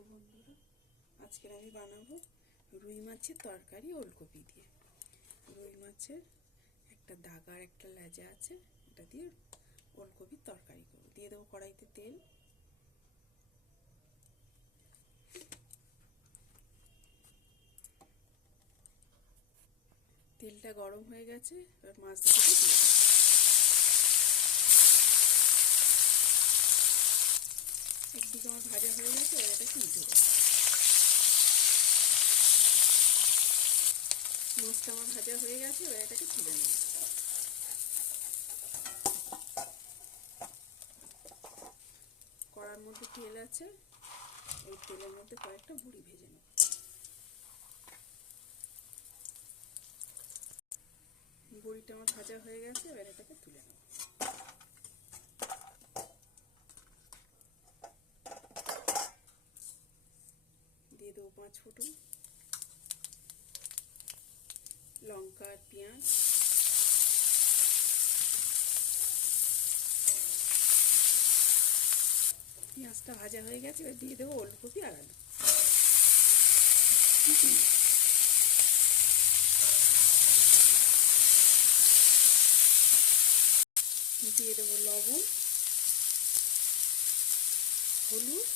দেখো বন্ধুরা, আজকে আমি বানাবো রুই মাছের তরকারি ওলকপি দিয়ে। রুই মাছের একটা দাগা আর একটা লেজা আছে, এটা দিয়ে ওলকপির তরকারি করবো। দিয়ে দেবো কড়াইতে তেল। তেলটা গরম হয়ে গেছে, এবার মাছ দুটোকে দিয়ে দেবো। একদিকে আমার ভাজা হয়ে গেছে, এবার এটাকে উল্টে দেবো। মাছটা আমার ভাজা হয়ে গেছে, এবার এটাকে তুলে নেব। কড়ার মধ্যে তেল আছে, এই তেলের মধ্যে কয়েকটা বড়ি ভেজে নেব। বড়িটা আমার ভাজা হয়ে গেছে, এবার এটাকে তুলে নেব। দিয়ে দেবো 5 ফোঁটন লঙ্কা আর পেঁয়াজ। পেঁয়াজটা ভাজা হয়ে গেছে, এবার দিয়ে দেবো ওলকপি আর আলু। দিয়ে দেবো লবণ, হলুদ,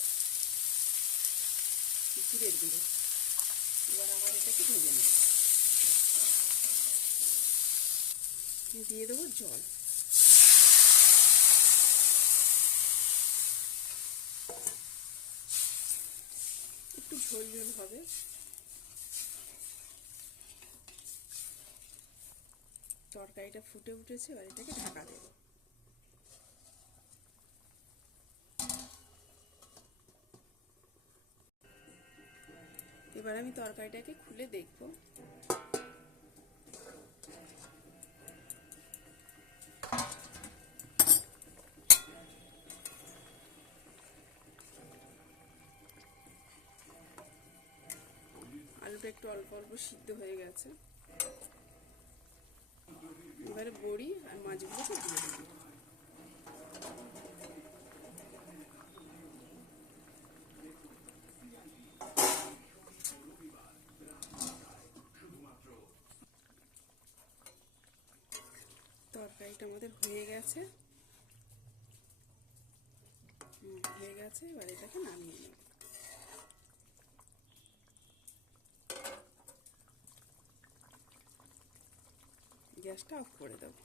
জিরের গুঁড়ো। এবার আবার এটাকে ভেজে নেব। দিয়ে দেবো জল। একটু ঝোল ঝোল হবে। তরকারিটা ফুটে উঠেছে, এবার এটাকে ঢাকা দেবো। এবার আমি তরকারিটাকে খুলে দেখব। আলুটা একটু অল্প অল্প সিদ্ধ হয়ে গেছে। এবারে বড়ি আর মাছগুলোকে দিয়ে দেবো। তরকারিটা আমাদের হয়ে গেছে, এবার এটাকে নামিয়ে নেব। গ্যাসটা অফ করে দেবো।